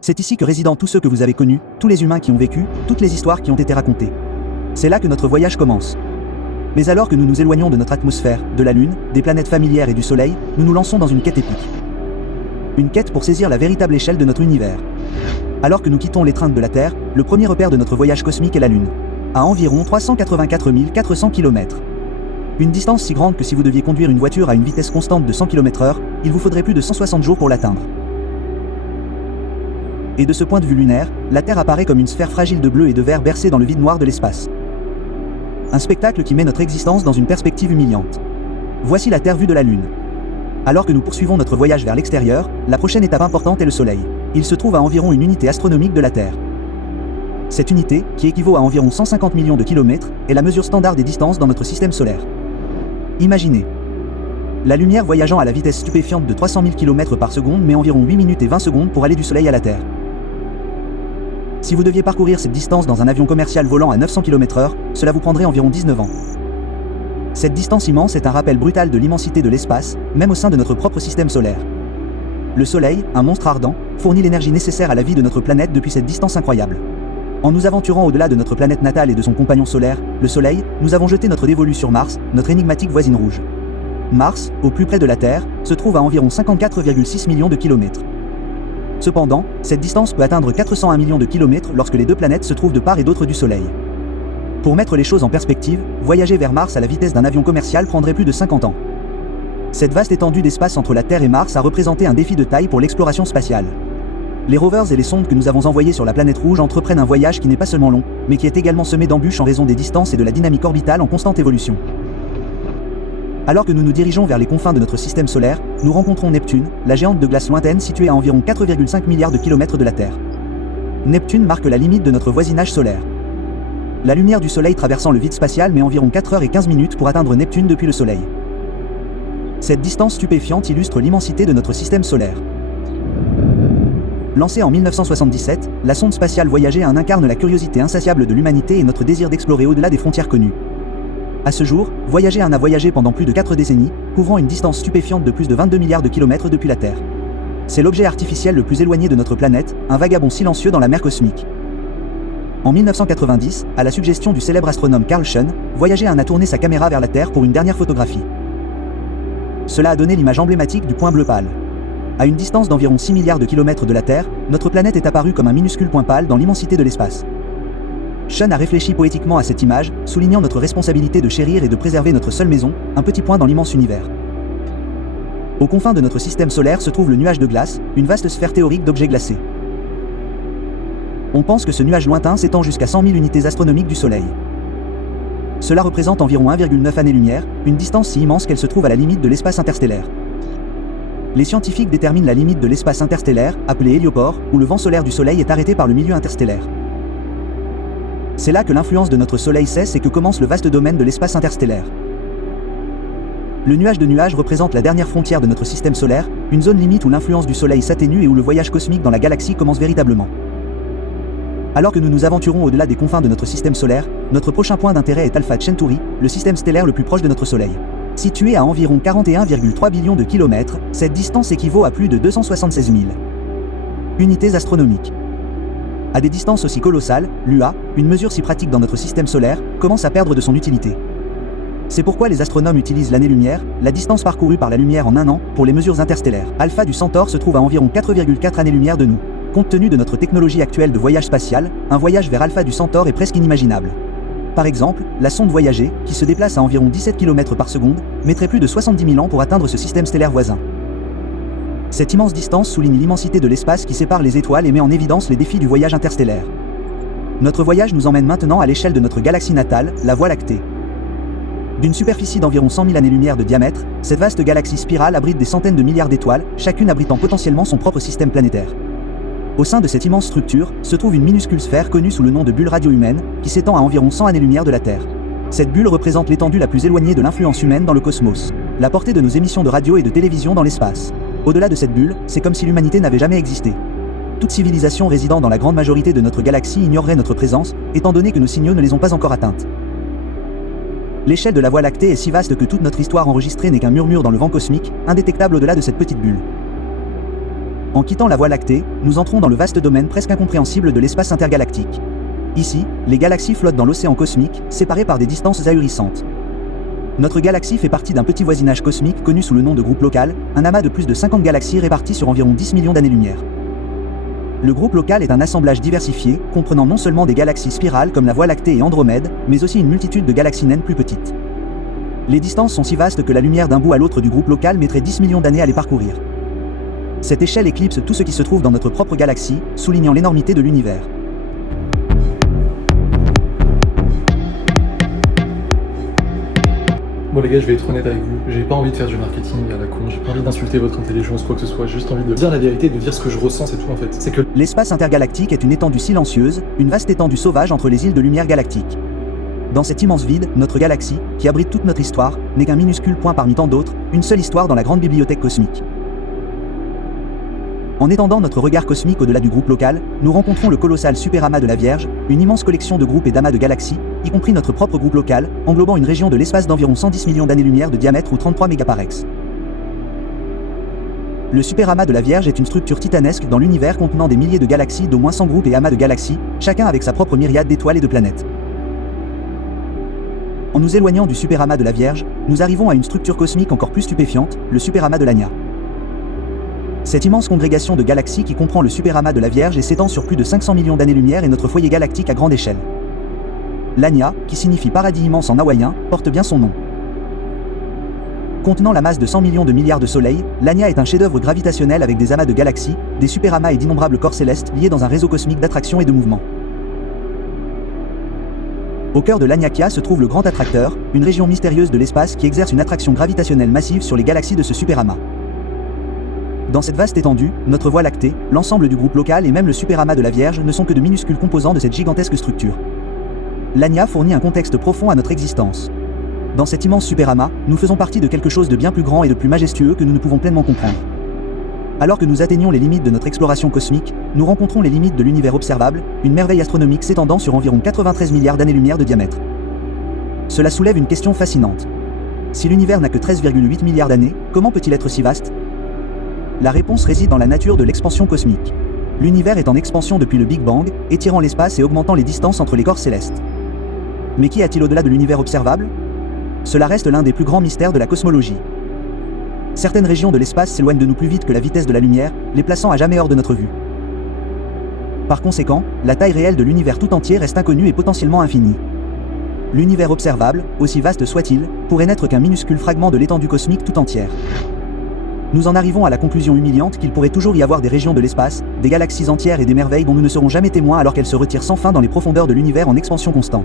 C'est ici que résident tous ceux que vous avez connus, tous les humains qui ont vécu, toutes les histoires qui ont été racontées. C'est là que notre voyage commence. Mais alors que nous nous éloignons de notre atmosphère, de la Lune, des planètes familières et du Soleil, nous nous lançons dans une quête épique. Une quête pour saisir la véritable échelle de notre univers. Alors que nous quittons l'étreinte de la Terre, le premier repère de notre voyage cosmique est la Lune. À environ 384 400 km. Une distance si grande que si vous deviez conduire une voiture à une vitesse constante de 100 km/h, il vous faudrait plus de 160 jours pour l'atteindre. Et de ce point de vue lunaire, la Terre apparaît comme une sphère fragile de bleu et de vert bercée dans le vide noir de l'espace. Un spectacle qui met notre existence dans une perspective humiliante. Voici la Terre vue de la Lune. Alors que nous poursuivons notre voyage vers l'extérieur, la prochaine étape importante est le Soleil. Il se trouve à environ une unité astronomique de la Terre. Cette unité, qui équivaut à environ 150 millions de kilomètres, est la mesure standard des distances dans notre système solaire. Imaginez. La lumière voyageant à la vitesse stupéfiante de 300 000 km par seconde met environ 8 minutes et 20 secondes pour aller du Soleil à la Terre. Si vous deviez parcourir cette distance dans un avion commercial volant à 900 km/h, cela vous prendrait environ 19 ans. Cette distance immense est un rappel brutal de l'immensité de l'espace, même au sein de notre propre système solaire. Le Soleil, un monstre ardent, fournit l'énergie nécessaire à la vie de notre planète depuis cette distance incroyable. En nous aventurant au-delà de notre planète natale et de son compagnon solaire, le Soleil, nous avons jeté notre dévolu sur Mars, notre énigmatique voisine rouge. Mars, au plus près de la Terre, se trouve à environ 54,6 millions de kilomètres. Cependant, cette distance peut atteindre 401 millions de kilomètres lorsque les deux planètes se trouvent de part et d'autre du Soleil. Pour mettre les choses en perspective, voyager vers Mars à la vitesse d'un avion commercial prendrait plus de 50 ans. Cette vaste étendue d'espace entre la Terre et Mars a représenté un défi de taille pour l'exploration spatiale. Les rovers et les sondes que nous avons envoyés sur la planète rouge entreprennent un voyage qui n'est pas seulement long, mais qui est également semé d'embûches en raison des distances et de la dynamique orbitale en constante évolution. Alors que nous nous dirigeons vers les confins de notre système solaire, nous rencontrons Neptune, la géante de glace lointaine située à environ 4,5 milliards de kilomètres de la Terre. Neptune marque la limite de notre voisinage solaire. La lumière du Soleil traversant le vide spatial met environ 4h15 pour atteindre Neptune depuis le Soleil. Cette distance stupéfiante illustre l'immensité de notre système solaire. Lancée en 1977, la sonde spatiale Voyager 1 incarne la curiosité insatiable de l'humanité et notre désir d'explorer au-delà des frontières connues. À ce jour, Voyager 1 a voyagé pendant plus de 4 décennies, couvrant une distance stupéfiante de plus de 22 milliards de kilomètres depuis la Terre. C'est l'objet artificiel le plus éloigné de notre planète, un vagabond silencieux dans la mer cosmique. En 1990, à la suggestion du célèbre astronome Carl Schön, Voyager 1 a tourné sa caméra vers la Terre pour une dernière photographie. Cela a donné l'image emblématique du point bleu pâle. À une distance d'environ 6 milliards de kilomètres de la Terre, notre planète est apparue comme un minuscule point pâle dans l'immensité de l'espace. Schön a réfléchi poétiquement à cette image, soulignant notre responsabilité de chérir et de préserver notre seule maison, un petit point dans l'immense univers. Aux confins de notre système solaire se trouve le nuage de glace, une vaste sphère théorique d'objets glacés. On pense que ce nuage lointain s'étend jusqu'à 100 000 unités astronomiques du Soleil. Cela représente environ 1,9 années-lumière, une distance si immense qu'elle se trouve à la limite de l'espace interstellaire. Les scientifiques déterminent la limite de l'espace interstellaire, appelée héliopore, où le vent solaire du Soleil est arrêté par le milieu interstellaire. C'est là que l'influence de notre Soleil cesse et que commence le vaste domaine de l'espace interstellaire. Le nuage de nuages représente la dernière frontière de notre système solaire, une zone limite où l'influence du Soleil s'atténue et où le voyage cosmique dans la galaxie commence véritablement. Alors que nous nous aventurons au-delà des confins de notre système solaire, notre prochain point d'intérêt est Alpha Centauri, le système stellaire le plus proche de notre Soleil. Situé à environ 41,3 billions de kilomètres, cette distance équivaut à plus de 276 000 unités astronomiques. À des distances aussi colossales, l'UA, une mesure si pratique dans notre système solaire, commence à perdre de son utilité. C'est pourquoi les astronomes utilisent l'année-lumière, la distance parcourue par la lumière en un an, pour les mesures interstellaires. Alpha du Centaure se trouve à environ 4,4 années-lumière de nous. Compte tenu de notre technologie actuelle de voyage spatial, un voyage vers Alpha du Centaure est presque inimaginable. Par exemple, la sonde Voyager, qui se déplace à environ 17 km par seconde, mettrait plus de 70 000 ans pour atteindre ce système stellaire voisin. Cette immense distance souligne l'immensité de l'espace qui sépare les étoiles et met en évidence les défis du voyage interstellaire. Notre voyage nous emmène maintenant à l'échelle de notre galaxie natale, la Voie lactée. D'une superficie d'environ 100 000 années-lumière de diamètre, cette vaste galaxie spirale abrite des centaines de milliards d'étoiles, chacune abritant potentiellement son propre système planétaire. Au sein de cette immense structure, se trouve une minuscule sphère connue sous le nom de bulle radio-humaine, qui s'étend à environ 100 années-lumière de la Terre. Cette bulle représente l'étendue la plus éloignée de l'influence humaine dans le cosmos, la portée de nos émissions de radio et de télévision dans l'espace. Au-delà de cette bulle, c'est comme si l'humanité n'avait jamais existé. Toute civilisation résidant dans la grande majorité de notre galaxie ignorerait notre présence, étant donné que nos signaux ne les ont pas encore atteintes. L'échelle de la Voie lactée est si vaste que toute notre histoire enregistrée n'est qu'un murmure dans le vent cosmique, indétectable au-delà de cette petite bulle. En quittant la Voie lactée, nous entrons dans le vaste domaine presque incompréhensible de l'espace intergalactique. Ici, les galaxies flottent dans l'océan cosmique, séparées par des distances ahurissantes. Notre galaxie fait partie d'un petit voisinage cosmique connu sous le nom de groupe local, un amas de plus de 50 galaxies réparties sur environ 10 millions d'années-lumière. Le groupe local est un assemblage diversifié, comprenant non seulement des galaxies spirales comme la Voie lactée et Andromède, mais aussi une multitude de galaxies naines plus petites. Les distances sont si vastes que la lumière d'un bout à l'autre du groupe local mettrait 10 millions d'années à les parcourir. Cette échelle éclipse tout ce qui se trouve dans notre propre galaxie, soulignant l'énormité de l'univers. Bon les gars, je vais être honnête avec vous, j'ai pas envie de faire du marketing à la con, j'ai pas envie d'insulter votre intelligence, quoi que ce soit, j'ai juste envie de dire la vérité, de dire ce que je ressens, c'est tout en fait. C'est que l'espace intergalactique est une étendue silencieuse, une vaste étendue sauvage entre les îles de lumière galactique. Dans cet immense vide, notre galaxie, qui abrite toute notre histoire, n'est qu'un minuscule point parmi tant d'autres, une seule histoire dans la grande bibliothèque cosmique. En étendant notre regard cosmique au-delà du groupe local, nous rencontrons le colossal superamas de la Vierge, une immense collection de groupes et d'amas de galaxies, y compris notre propre groupe local, englobant une région de l'espace d'environ 110 millions d'années-lumière de diamètre ou 33 mégaparex. Le superamas de la Vierge est une structure titanesque dans l'univers contenant des milliers de galaxies d'au moins 100 groupes et amas de galaxies, chacun avec sa propre myriade d'étoiles et de planètes. En nous éloignant du superamas de la Vierge, nous arrivons à une structure cosmique encore plus stupéfiante, le superamas de l'Ania. Cette immense congrégation de galaxies qui comprend le superamas de la Vierge et s'étend sur plus de 500 millions d'années-lumière est notre foyer galactique à grande échelle. L'Ania, qui signifie paradis immense en hawaïen, porte bien son nom. Contenant la masse de 100 millions de milliards de soleils, l'Ania est un chef-d'œuvre gravitationnel avec des amas de galaxies, des superamas et d'innombrables corps célestes liés dans un réseau cosmique d'attraction et de mouvement. Au cœur de l'Aniakia se trouve le Grand Attracteur, une région mystérieuse de l'espace qui exerce une attraction gravitationnelle massive sur les galaxies de ce superamas. Dans cette vaste étendue, notre Voie lactée, l'ensemble du groupe local et même le superamas de la Vierge ne sont que de minuscules composants de cette gigantesque structure. L'Ania fournit un contexte profond à notre existence. Dans cet immense superamas, nous faisons partie de quelque chose de bien plus grand et de plus majestueux que nous ne pouvons pleinement comprendre. Alors que nous atteignons les limites de notre exploration cosmique, nous rencontrons les limites de l'univers observable, une merveille astronomique s'étendant sur environ 93 milliards d'années-lumière de diamètre. Cela soulève une question fascinante. Si l'univers n'a que 13,8 milliards d'années, comment peut-il être si vaste ? La réponse réside dans la nature de l'expansion cosmique. L'univers est en expansion depuis le Big Bang, étirant l'espace et augmentant les distances entre les corps célestes. Mais qu'y a-t-il au-delà de l'univers observable ? Cela reste l'un des plus grands mystères de la cosmologie. Certaines régions de l'espace s'éloignent de nous plus vite que la vitesse de la lumière, les plaçant à jamais hors de notre vue. Par conséquent, la taille réelle de l'univers tout entier reste inconnue et potentiellement infinie. L'univers observable, aussi vaste soit-il, pourrait n'être qu'un minuscule fragment de l'étendue cosmique tout entière. Nous en arrivons à la conclusion humiliante qu'il pourrait toujours y avoir des régions de l'espace, des galaxies entières et des merveilles dont nous ne serons jamais témoins alors qu'elles se retirent sans fin dans les profondeurs de l'univers en expansion constante.